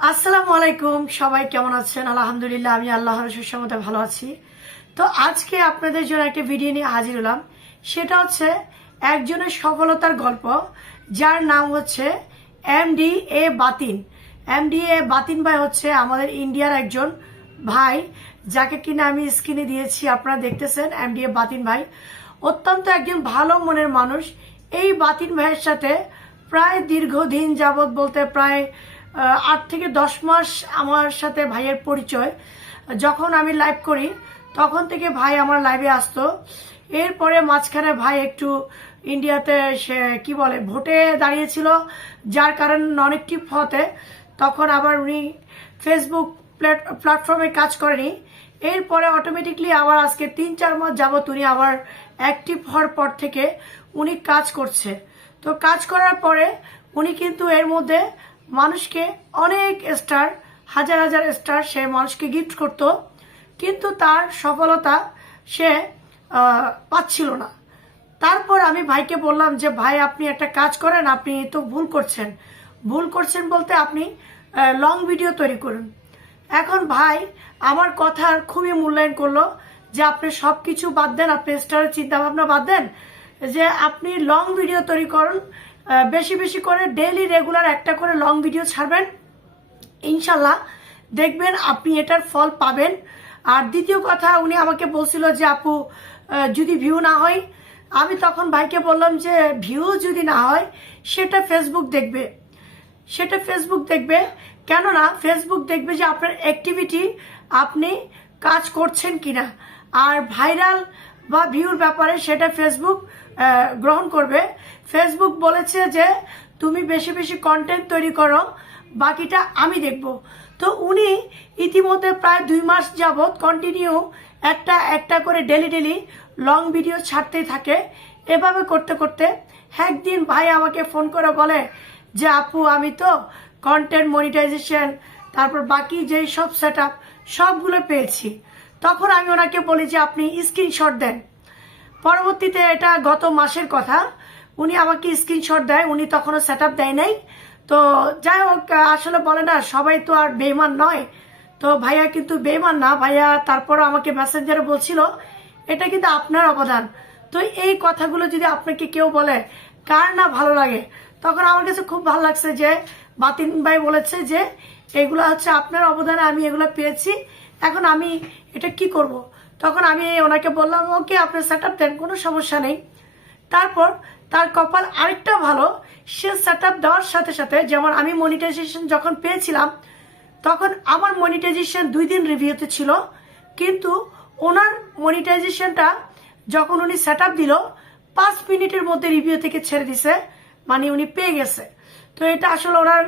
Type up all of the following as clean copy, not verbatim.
আসসালামু আলাইকুম, সবাই কেমন আছেন? আলহামদুলিল্লাহ, আমি আল্লাহর সুসমতে ভালো আছি। তো আজকে আপনাদের জন্য একটা ভিডিও নিয়ে হাজির হলাম। সেটা হচ্ছে একজনের সফলতার গল্প, যার নাম হচ্ছে এমডি এ বাতিন। এমডি এ বাতিন ভাই হচ্ছে আমাদের ইন্ডিয়ার একজন ভাই, যাকে কিনা আমি স্ক্রিনে দিয়েছি, আপনারা দেখতেছেন। এমডি এ বাতিন ভাই অত্যন্ত একজন ভালো মনের মানুষ। এই বাতিন ভাইয়ের সাথে প্রায় দীর্ঘদিন যাবৎ, বলতে প্রায় 8 থেকে 10 মাস আমার সাথে ভাইয়ের পরিচয়। যখন আমি লাইভ করি তখন থেকে ভাই আমার লাইভে আসতো। এরপরে মাঝখানে ভাই একটু ইন্ডিয়াতে সে কি বলে ভোটে দাঁড়িয়েছিল, যার কারণে নন অ্যাক্টিভ হতে তখন আবার উনি ফেসবুক প্ল্যাটফর্মে কাজ করেনি। এরপরে অটোমেটিকলি আবার আজকে 3-4 মাস যাবত উনি আবার অ্যাক্টিভ হওয়ার পর থেকে উনি কাজ করছে। তো কাজ করার পরে উনি কিন্তু এর মধ্যে মানুষকে অনেক স্টার, হাজার হাজার স্টার সে মানুষকে গিফট করত, কিন্তু তার সফলতা সে পাচ্ছিল না। তারপর আমি ভাইকে বললাম যে ভাই, আপনি একটা কাজ করেন, আপনি তো ভুল করছেন। ভুল করছেন বলতে আপনি লং ভিডিও তৈরি করুন। এখন ভাই আমার কথার খুবই মূল্যায়ন করলো যে আপনি সব কিছু বাদ দেন, আপনি স্টারের চিন্তা ভাবনা বাদ দেন, যে আপনি লং ভিডিও তৈরি করুন, বেশি বেশি করে ডেইলি রেগুলার একটা করে লং ভিডিও ছাড়বেন, ইনশাল্লাহ দেখবেন আপনি এটার ফল পাবেন। আর দ্বিতীয় কথা, উনি আমাকে বলছিল যে আপু যদি ভিউ না হয়, আমি তখন ভাইকে বললাম যে ভিউ যদি না হয় সেটা ফেসবুক দেখবে, সেটা ফেসবুক দেখবে। কেননা ফেসবুক দেখবে যে আপনার অ্যাক্টিভিটি, আপনি কাজ করছেন কিনা। আর ভাইরাল বা ভিউর ব্যাপারে সেটা ফেসবুক গ্রহণ করবে। ফেসবুক বলেছে যে তুমি বেশি বেশি কন্টেন্ট তৈরি করো, বাকিটা আমি দেখব। তো উনি ইতিমধ্যে প্রায় 2 মাস যাবৎ কন্টিনিউ একটা একটা করে ডেলি লং ভিডিও ছাড়তেই থাকে। এভাবে করতে করতে একদিন ভাই আমাকে ফোন করে বলে যে আপু, আমি তো কন্টেন্ট মনিটাইজেশন, তারপর বাকি যেই সব সেট আপ সবগুলো পেয়েছি। তখন আমি ওনাকে বলি যে আপনি স্ক্রিনশট দেন। পরবর্তীতে, এটা গত মাসের কথা, উনি আমাকে স্ক্রিনশট দেয়। উনি তখনও সেট আপ দেয় নাই। তো যাই হোক, আসলে বলে না সবাই তো আর বেইমান নয়। তো ভাইয়া কিন্তু বেইমান না, ভাইয়া তারপরও আমাকে মেসেঞ্জারে বলছিল এটা কিন্তু আপনার অবদান। তো এই কথাগুলো যদি আপনাকে কেউ বলে, কার না ভালো লাগে? তখন আমার কাছে খুব ভালো লাগছে যে বাতিন ভাই বলেছে যে এগুলো হচ্ছে আপনার অবদানে আমি এগুলো পেয়েছি, এখন আমি এটা কি করব। তখন আমি ওনাকে বললাম ওকে, আপনি সেট আপ দেন, কোনো সমস্যা নেই। তারপর তার কপাল আরেকটা ভালো, সে সেট আপ দেওয়ার সাথে সাথে, যেমন আমি মনিটাইজেশন যখন পেয়েছিলাম তখন আমার মনিটাইজেশন 2 দিন রিভিউতে ছিল, কিন্তু ওনার মনিটাইজেশনটা যখন উনি সেট আপ দিল 5 মিনিটের মধ্যে রিভিউ থেকে ছেড়ে দিছে, মানে উনি পেয়ে গেছে। তো এটা আসলে ওনার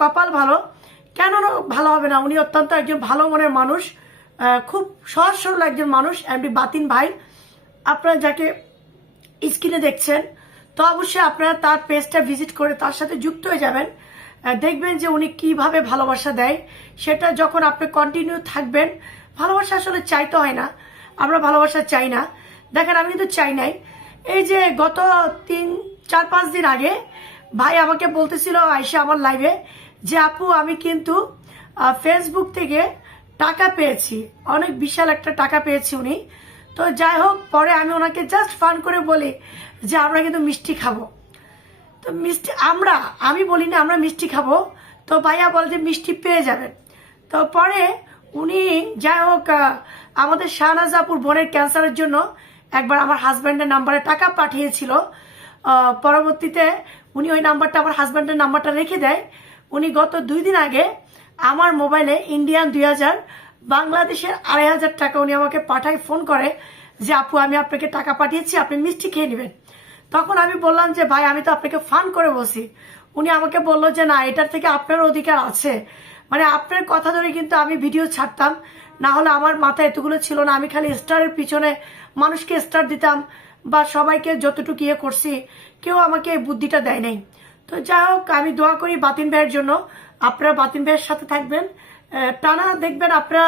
কপাল ভালো। কেন ভালো হবে না? উনি অত্যন্ত একজন ভালো মনের মানুষ, খুব সহজ সরল একজন মানুষ, এমডি বাতিন ভাই। আপনারা যাকে স্ক্রিনে দেখছেন, তো অবশ্যই আপনারা তার পেজটা ভিজিট করে তার সাথে যুক্ত হয়ে যাবেন। দেখবেন যে উনি কিভাবে ভালোবাসা দেয়। সেটা যখন আপনি কন্টিনিউ থাকবেন, ভালোবাসা আসলে চাইতে হয় না, আমরা ভালোবাসা চাই না। দেখেন, আমি কিন্তু চাই নাই। এই যে গত 3-4-5 দিন আগে ভাই আমাকে বলতেছিল আইসা আমার লাইভে যে আপু, আমি কিন্তু ফেসবুক থেকে টাকা পেয়েছি, অনেক বিশাল একটা টাকা পেয়েছি উনি। তো যাই হোক, পরে আমি ওনাকে জাস্ট ফান করে বলি যে আমরা কিন্তু মিষ্টি খাবো। তো মিষ্টি আমি বলি না আমরা মিষ্টি খাবো। তো ভাইয়া বলে যে মিষ্টি পেয়ে যাবেন। তো পরে উনি যাই হোক, আমাদের শাহনাজাপুর বোনের ক্যান্সারের জন্য একবার আমার হাজব্যান্ডের নাম্বারে টাকা পাঠিয়েছিল। পরবর্তীতে উনি ওই নাম্বারটা, আমার হাজব্যান্ডের নাম্বারটা রেখে দেয়। উনি গত 2 দিন আগে আমার মোবাইলে ইন্ডিয়ান 2000, বাংলাদেশের 2500 টাকা উনি আমাকে পাঠায়, ফোন করে যে আপু, আমি আপনাকে টাকা পাঠিয়েছি, আপনি মিষ্টি খেয়ে নেবেন। তখন আমি বললাম যে ভাই, আমি তো আপনাকে ফান করে বসি। উনি আমাকে বললো যে না, এটার থেকে আপনার অধিকার আছে, মানে আপনার কথা ধরে কিন্তু আমি ভিডিও ছাড়তাম, না হলে আমার মাথায় এতগুলো ছিল না। আমি খালি স্টারের পিছনে মানুষকে স্টার দিতাম বা সবাইকে যতটুকু ইয়ে করছি, কেউ আমাকে এই বুদ্ধিটা দেয় নাই। তো যাই হোক, আমি দোয়া করি বাতিন ভাইয়ের জন্য। আপনারা বাতিন ভাইয়ের সাথে থাকবেন, টানা দেখবেন। আপনারা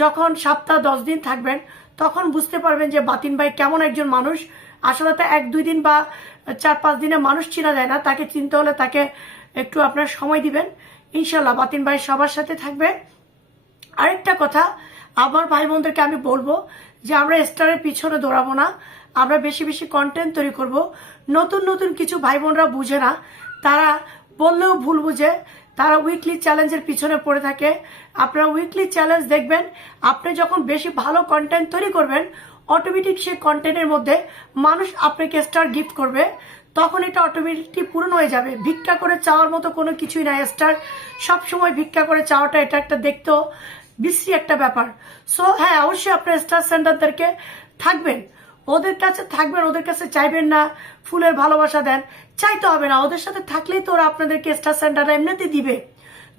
যখন সপ্তাহ 10 দিন থাকবেন তখন বুঝতে পারবেন যে বাতিন ভাই কেমন একজন মানুষ। আসলে তো 1-2 দিন বা 4-5 দিনে মানুষ চিনা যায় না, তাকে চিনতে হলে তাকে একটু আপনার সময় দিবেন। ইনশাল্লাহ বাতিন ভাই সবার সাথে থাকবে। আরেকটা কথা আমার ভাই বোনদেরকে আমি বলবো যে আমরা স্টারের পিছনে দৌড়াবো না, আমরা বেশি বেশি কন্টেন্ট তৈরি করব। নতুন নতুন কিছু ভাই বোনরা বুঝে না, তারা বললেও ভুল বুঝে, তারা উইকলি চ্যালেঞ্জের পিছনে পড়ে থাকে। আপনারা উইকলি চ্যালেঞ্জ দেখবেন, আপনি যখন বেশি ভালো কন্টেন্ট তৈরি করবেন অটোমেটিক সেই কন্টেন্টের মধ্যে মানুষ আপনাকে স্টার গিফট করবে, তখন এটা অটোমেটিকলি পূরণ হয়ে যাবে। ভিক্ষা করে চাওয়ার মতো কোনো কিছুই নাই। স্টার সবসময় ভিক্ষা করে চাওয়াটা এটা একটা দেখতেও বিশ্রী একটা ব্যাপার। সো হ্যাঁ, অবশ্যই আপনার স্টার সেন্টারদেরকে থাকবেন, ওদের কাছে থাকবেন, ওদের কাছে চাইবেন না ফুলের ভালোবাসা দেন, চাইতে হবে না। ওদের সাথে থাকলেই তো ওরা আপনাদেরকে স্টার সেন্টার এমনিতে দিবে।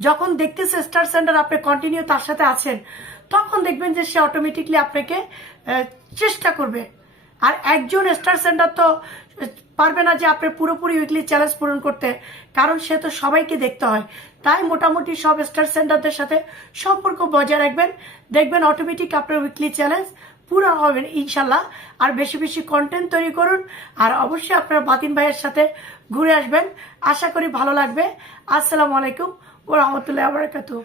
যখন দেখতেছে স্টার সেন্টার আপনি কন্টিনিউ তার সাথে আছেন, তখন দেখবেন যে সে অটোমেটিকলি আপনাকে চেষ্টা করবে। আর একজন স্টার সেন্টার তো পারবে না যে আপনার পুরোপুরি উইকলি চ্যালেঞ্জ পূরণ করতে, কারণ সে তো সবাইকে দেখতে হয়। তাই মোটামুটি সব স্টার সেন্টারদের সাথে সম্পর্ক বজায় রাখবেন, দেখবেন অটোমেটিক আপনার উইকলি চ্যালেঞ্জ পুরো হবেন ইনশাল্লাহ। আর বেশি বেশি কন্টেন্ট তৈরি করুন, আর অবশ্যই আপনারা বাতিন ভাইয়ের সাথে ঘুরে আসবেন, আশা করি ভালো লাগবে। আসসালামু আলাইকুম ওয়া রাহমাতুল্লাহি ওয়া বারাকাতুহু।